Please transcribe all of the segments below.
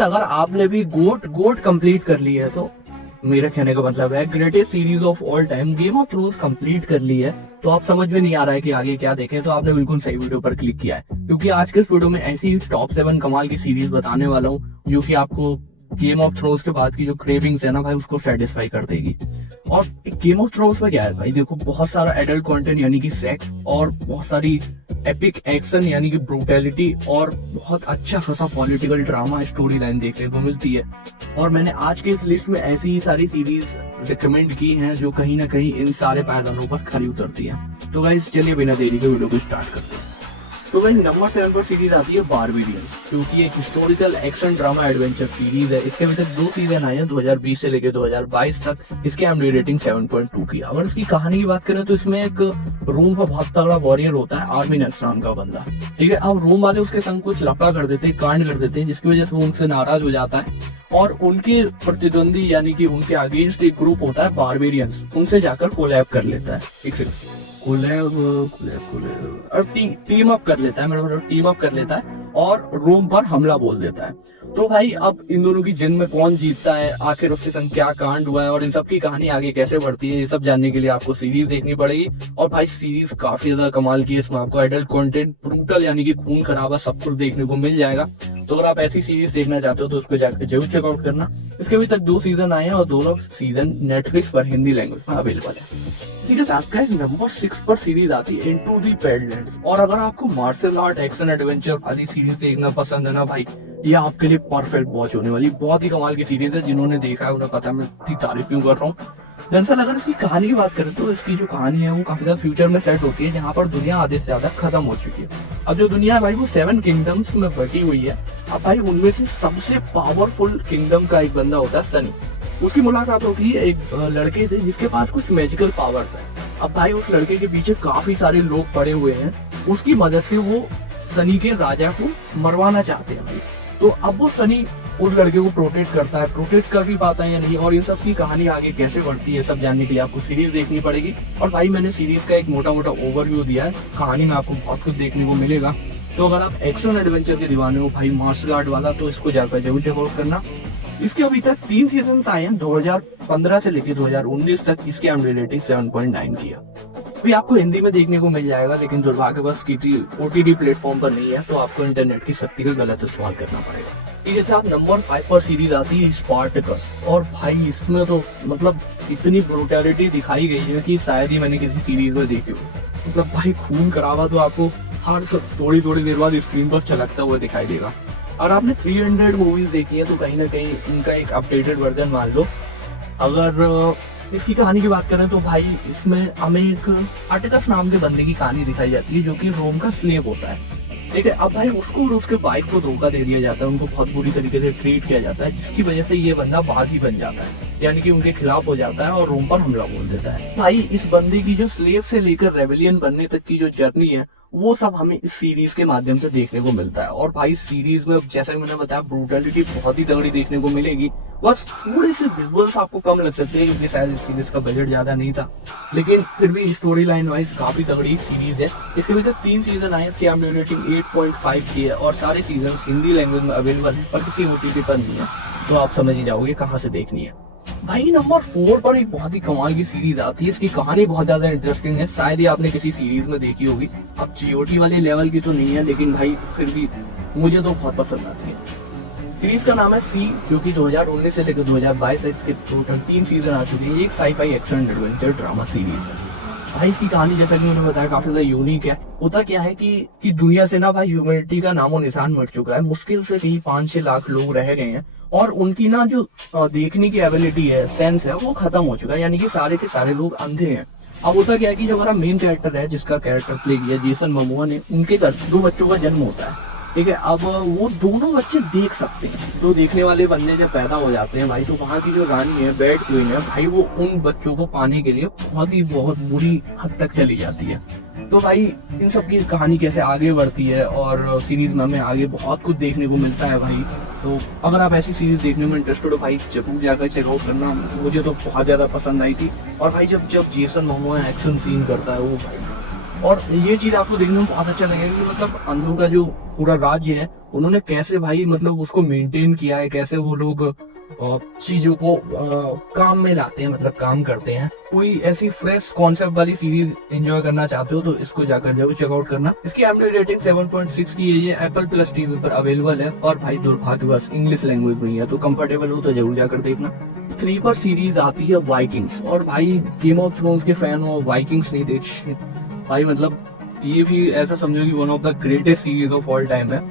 अगर आपने भी गोट गोट कंप्लीट कर ली है तो मेरा कहने का मतलब है greatest series of all time game of thrones complete कर ली है, तो आप समझ में नहीं आ रहा है कि आगे क्या देखें, तो आपने बिल्कुल सही वीडियो पर क्लिक किया है, क्योंकि आज के इस वीडियो में ऐसी टॉप 7 कमाल की सीरीज बताने वाला हूँ जो कि आपको गेम ऑफ थ्रोन्स के बाद की जो क्रेविंग्स है ना भाई उसको सेटिस्फाई कर देगी। और गेम ऑफ थ्रोन्स में क्या है भाई, देखो बहुत सारा एडल्ट कंटेंट यानी कि सेक्स और बहुत सारी एपिक एक्शन यानी कि ब्रूटैलिटी और बहुत अच्छा खासा पॉलिटिकल ड्रामा स्टोरी लाइन देखने को मिलती है। और मैंने आज के इस लिस्ट में ऐसी ही सारी सीरीज रिकमेंड की हैं जो कहीं ना कहीं इन सारे पायदानों पर खरी उतरती हैं। तो गाइस चलिए बिना देरी के वीडियो को स्टार्ट करते हैं। तो भाई नंबर 7 पर सीरीज आती है बारबेरियंस, जो कि एक historical action drama adventure series है। इसके अभी तक 2 सीजन आए हैं 2020 से लेकर 2022 तक। इसके एमडी रेटिंग 7.2 की। अगर इसकी कहानी की बात करें तो इसमें एक रोम का बहुत तगड़ा वॉरियर होता है, आर्मिनस नाम का बंदा, ठीक है। अब रोम वाले उसके संग कुछ लफड़ा कर देते हैं, कांड कर देते हैं, जिसकी वजह से वो उनसे नाराज हो जाता है और उनके प्रतिद्वंदी यानी कि उनके अगेंस्ट एक ग्रुप होता है बारबेरियंस, उनसे जाकर कोलैब कर लेता है। टीम अप कर लेता है, मेरा मतलब टीम अप कर लेता है और रोम पर हमला बोल देता है। तो भाई अब इन दोनों की जंग में कौन जीतता है, आखिर उसके संग क्या कांड हुआ है और इन सब की कहानी आगे कैसे बढ़ती है, ये सब जानने के लिए आपको सीरीज देखनी पड़ेगी। और भाई सीरीज काफी ज्यादा कमाल की है, इसमें आपको एडल्ट कंटेंट, ब्रूटल यानी कि खून खराबा सब कुछ देखने को मिल जाएगा। तो अगर आप ऐसी सीरीज देखना चाहते हो तो उसको जाकर जरूर चेकआउट करना। इसके अभी तक 2 सीजन आए हैं और दोनों सीजन नेटफ्लिक्स पर हिंदी लैंग्वेज में अवेलेबल है। आपका नंबर 6 पर सीरीज आती है इनटू द बैडलैंड्स। और अगर आपको मार्शल आर्ट एक्शन एडवेंचर वाली सीरीज देखना पसंद है ना भाई, ये आपके लिए परफेक्ट वॉच होने वाली बहुत ही कमाल की सीरीज है। जिन्होंने देखा है उन्हें पता है मैं इतनी तारीफ क्यों कर रहा हूँ। दरअसल अगर इसकी कहानी की बात करें तो इसकी जो कहानी है वो काफी ज्यादा फ्यूचर में सेट होती है, जहाँ पर दुनिया आधे से ज्यादा खत्म हो चुकी है। अब जो दुनिया है भाई वो 7 किंगडम्स में बटी हुई है। अब भाई उनमें से सबसे पावरफुल किंगडम का एक बंदा होता है सनी। उसकी मुलाकात होती है एक लड़के से जिसके पास कुछ मैजिकल पावर्स है। अब भाई उस लड़के के पीछे काफी सारे लोग पड़े हुए हैं, उसकी मदद से वो सनी के राजा को मरवाना चाहते हैं भाई। तो अब वो सनी उस लड़के को प्रोटेक्ट करता है, प्रोटेक्ट कर भी पाता है या नहीं, और इन सब की कहानी आगे कैसे बढ़ती है सब जानने के लिए आपको सीरीज देखनी पड़ेगी। और भाई मैंने सीरीज का एक मोटा मोटा ओवरव्यू दिया है, कहानी में आपको बहुत कुछ देखने को मिलेगा। तो अगर आप एक्शन एडवेंचर के दीवाने हो भाई, मार्शल आर्ट वाला, तो इसको जाकर जरूर चेकआउट करना। इसके अभी तक 3 सीजन आए हैं 2015 से लेकर 2019 तक। इसकी एमडी रेटिंग 7.9 की है। अभी आपको हिंदी में देखने को मिल जाएगा, लेकिन दुर्भाग्यवश किसी ओटीटी प्लेटफॉर्म पर नहीं है, तो आपको इंटरनेट की शक्ति का गलत इस्तेमाल करना पड़ेगा। इसके साथ नंबर 5 पर सीरीज आती है स्पार्टकस। और भाई इसमें तो मतलब इतनी ब्रूटैलिटी दिखाई गई है कि शायद ही मैंने किसी सीरीज में देखी हो। मतलब भाई खून खराबा तो आपको हर थोड़ी देर बाद स्क्रीन पर छलकता हुआ दिखाई देगा। और आपने 300 मूवीज देखी है तो कहीं ना कहीं इनका एक अपडेटेड वर्जन मान लो। अगर इसकी कहानी की बात करें तो भाई इसमें हमें एक स्पार्टकस नाम के बंदे की कहानी दिखाई जाती है जो कि रोम का स्लेव होता है, ठीक है। अब भाई उसको और उसके वाइफ को धोखा दे दिया जाता है, उनको बहुत बुरी तरीके से ट्रीट किया जाता है, जिसकी वजह से ये बंदा बागी बन जाता है, यानी कि उनके खिलाफ हो जाता है और रोम पर हमला बोल देता है। भाई इस बंदे की जो स्लेव से लेकर रेबेलियन बनने तक की जो जर्नी है वो सब हमें इस सीरीज के माध्यम से देखने को मिलता है। और भाई सीरीज में जैसा कि मैंने बताया ब्रूटैलिटी बहुत ही तगड़ी देखने को मिलेगी। बस थोड़े से विजुअल्स आपको कम लग सकते हैं क्योंकि शायद इस सीरीज का बजट ज्यादा नहीं था, लेकिन फिर भी स्टोरी लाइन वाइज काफी तगड़ी सीरीज है। इसके अभी तक 3 सीजन आए, एमडी रेटिंग 8.5 की है और सारे सीजन हिंदी लैंग्वेज में अवेलेबल है, पर किसी ओटीटी पर नहीं है, तो आप समझ ही जाओगे कहाँ से देखनी है। भाई नंबर 4 पर एक बहुत ही कमाल की सीरीज आती है। इसकी कहानी बहुत ज्यादा इंटरेस्टिंग है, शायद ही आपने किसी सीरीज में देखी होगी। अब जीओटी वाले लेवल की तो नहीं है, लेकिन भाई फिर भी मुझे तो बहुत पसंद आती है। सीरीज का नाम है सी, जो कि 2019 से लेकर 2022 तक इसके टोटल 3 सीजन आ चुके हैं। ये एक sci-fi action adventure drama series है। भाई इसकी कहानी जैसा कि मैंने बताया काफी ज्यादा यूनिक है। होता क्या है कि दुनिया से ना भाई ह्यूमैनिटी का नामो निशान मिट चुका है, मुश्किल से कहीं 5-6 लाख लोग रह गए हैं और उनकी ना जो देखने की एबिलिटी है, सेंस है, वो खत्म हो चुका है, यानी कि सारे के सारे लोग अंधे हैं। अब होता क्या है कि जो हमारा मेन कैरेक्टर है, जिसका कैरेक्टर प्ले किया जेसन मोमोआ ने, उनके घर 2 बच्चों का जन्म होता है, ठीक है। अब वो दोनों बच्चे देख सकते हैं, तो देखने वाले बंदे जब पैदा हो जाते हैं भाई, तो वहाँ की जो रानी है, बैड क्वीन है भाई, वो उन बच्चों को पाने के लिए बहुत बुरी हद तक चली जाती है। तो भाई इन सब की कहानी कैसे आगे बढ़ती है और सीरीज में हमें आगे बहुत कुछ देखने को मिलता है भाई। तो अगर आप ऐसी सीरीज देखने में इंटरेस्टेड हो भाई, जरूर जाकर चेकआउट करना। मुझे तो बहुत ज्यादा पसंद आई थी। और भाई जब जेसन मोमोआ एक्शन सीन करता है, वो भाई और ये चीज आपको देखने में बहुत अच्छा लगेगा कि मतलब अंधों का जो पूरा राज्य है उन्होंने कैसे भाई मतलब उसको मेंटेन किया है, कैसे वो लोग चीजों को काम में लाते हैं, मतलब काम करते हैं। कोई ऐसी फ्रेश कॉन्सेप्ट वाली सीरीज एंजॉय करना चाहते हो तो इसको जाकर जरूर चेकआउट करना। इसकी IMDb रेटिंग 7.6 की है। ये एप्पल प्लस टीवी पर अवेलेबल है और भाई दुर्भाग्यवश इंग्लिश लैंग्वेज में है, तो कंफर्टेबल हो तो जरूर जाकर देखना। 3 पर सीरीज आती है वाइकिंग्स, और भाई गेम ऑफ थ्रोन्स के फैन हो वाइकिंग्स नहीं देखी भाई, मतलब ये भी ऐसा समझो कि one of the greatest series of all time है।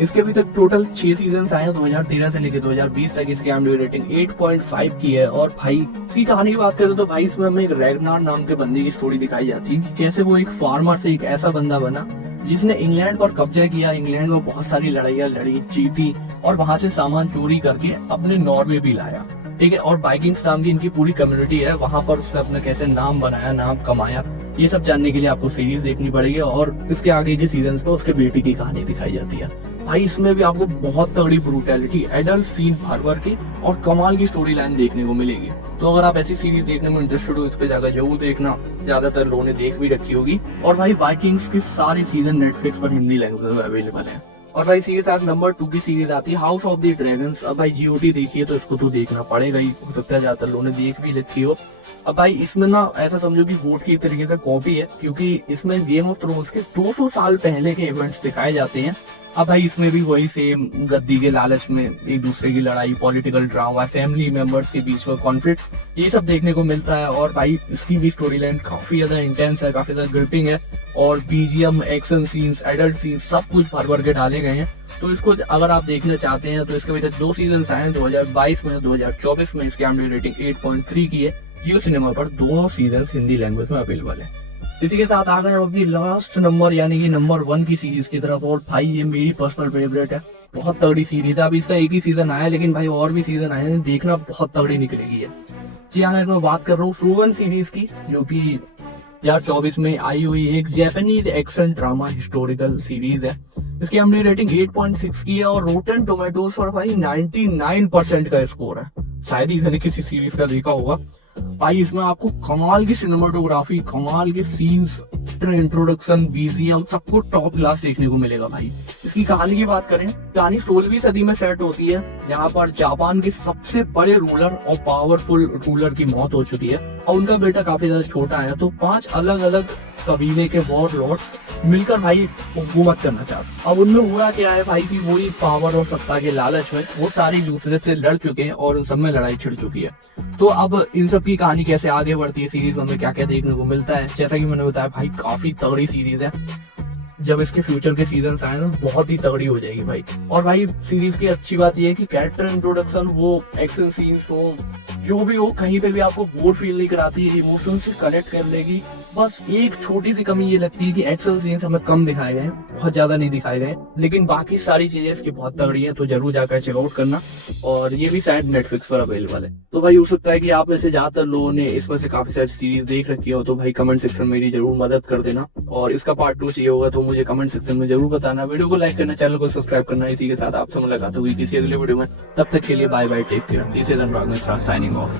इसके अभी तक टोटल 6 सीजन आए हैं 2013 से लेकर 2020 तक। इसकी IMDb रेटिंग 8.5 की है। और भाई इसकी कहानी की बात करें तो भाई इसमें हमें एक रैगनार नाम के बंदे की स्टोरी दिखाई जाती है कि कैसे वो एक फार्मर से एक ऐसा बंदा बना जिसने इंग्लैंड पर कब्जा किया, इंग्लैंड में बहुत सारी लड़ाइयां लड़ी, जीती और वहां से सामान चोरी करके अपने नॉर्वे भी लाया, ठीक है। और बाइकिंग्स नाम की इनकी पूरी कम्युनिटी है, वहां पर उसने अपना कैसे नाम बनाया, नाम कमाया, ये सब जानने के लिए आपको सीरीज देखनी पड़ेगी। और इसके आगे के सीजन में उसके बेटी की कहानी दिखाई जाती है। भाई इसमें भी आपको बहुत तगड़ी ब्रूटैलिटी, एडल्ट सीन भर भर के और कमाल की स्टोरी लाइन देखने को मिलेगी। तो अगर आप ऐसी सीरीज देखने में इंटरेस्टेड हो इस पे जाकर जरूर देखना, ज्यादातर लोगों ने देख भी रखी होगी। और भाई बाइकिंग्स की सारी सीजन नेटफ्लिक्स पर हिंदी लैंग्वेज में अवेलेबल है। और भाई इसी के साथ नंबर 2 की सीरीज आती है हाउस ऑफ द ड्रैगन्स। अब भाई GOT देखिए तो इसको तो देखना पड़ेगा ही, हो सकता है ज्यादातर लोगों ने देख भी रखी हो। अब भाई इसमें ना ऐसा समझो कि वोट की तरीके से कॉपी है, क्योंकि इसमें गेम ऑफ थ्रोन्स के 200 साल पहले के इवेंट्स दिखाए जाते हैं। अब भाई इसमें भी वही सेम गद्दी के लालच में एक दूसरे की लड़ाई, पॉलिटिकल ड्रामा, फैमिली मेंबर्स के बीच में कॉन्फ्लिक्ट्स, ये सब देखने को मिलता है। और भाई इसकी भी स्टोरी लाइन काफी ज्यादा इंटेंस है, काफी ज्यादा ग्रिपिंग है, और BGM, action scenes, adult scenes सब कुछ भर भर के डाले गए हैं। तो इसको अगर आप देखना चाहते हैं तो इसके वजह 2 सीजन आए हैं 2022 में, 2024 में। इसकी IMDb रेटिंग 8.3 की है। जियो सिनेमा पर 2 सीजन हिंदी लैंग्वेज में अवेलेबल है। इसी के साथ आ गए हम अपनी लास्ट नंबर यानी कि नंबर 1 की सीरीज की तरफ। और भाई ये मेरी पर्सनल फेवरेट है, बहुत तगड़ी सीरीज है। अभी इसका एक ही सीजन आया, लेकिन भाई और भी सीजन आए हैं, देखना बहुत तगड़ी निकलेगी है। जी हाँ, मैं बात कर रहा हूँ फ्रोजन सीरीज की, जो कि 2024 में आई हुई एक Japanese action drama historical series है। इसकी IMDb रेटिंग 8.6 की है और रोटन टोमेटोज पर भाई 99% का स्कोर है। शायद ही मैंने किसी सीरीज का देखा होगा। भाई इसमें आपको कमाल की सिनेमाटोग्राफी, कमाल के सीन्स, इंट्रोडक्शन, BGM सब कुछ टॉप क्लास देखने को मिलेगा। भाई इसकी कहानी की बात करें, कहानी 16वीं सदी में सेट होती है, जहाँ पर जापान के सबसे बड़े रूलर और पावरफुल रूलर की मौत हो चुकी है और उनका बेटा काफी ज्यादा छोटा है। तो 5 अलग अलग कबीले के वॉर लॉर्ड मिलकर भाई हुकूमत करना चाहते। अब उनमें हुआ क्या है भाई कि वही पावर और सत्ता के लालच में वो सारी दूसरे से लड़ चुके हैं और उन सब में लड़ाई छिड़ चुकी है। तो अब इन सब की कहानी कैसे आगे बढ़ती है, सीरीज में क्या क्या देखने को मिलता है, जैसा कि मैंने बताया भाई काफी तगड़ी सीरीज है। जब इसके फ्यूचर के सीजन आए तो बहुत ही तगड़ी हो जाएगी भाई। और भाई सीरीज की अच्छी बात यह है कि कैरेक्टर इंट्रोडक्शन हो, एक्शन सीन्स हो, जो भी हो, कहीं पे भी आपको बोर फील नहीं कराती, इमोशन से कनेक्ट कर लेगी। बस एक छोटी सी कमी ये लगती है कि एक्शन सीन्स हमें कम दिखाए गए हैं, बहुत ज्यादा नहीं दिखाए गए, लेकिन बाकी सारी चीजें इसकी बहुत तगड़ी है। तो जरूर जाकर चेकआउट करना। और ये भी शायद नेटफ्लिक्स पर अवेलेबल है। तो भाई हो सकता है कि आप में से ज्यादातर लोगों ने इसमें से काफी सारी सीरीज देख रखी हो, तो भाई कमेंट सेक्शन में मेरी जरूर मदद कर देना। और इसका पार्ट 2 चाहिए होगा तो मुझे कमेंट सेक्शन में जरूर बताना। वीडियो को लाइक करना, चैनल को सब्सक्राइब करना। इसी के साथ आपसे मुलाकात होगी किसी अगले वीडियो में। तब तक के लिए bye bye, take care. This is Anurag Mishra signing of.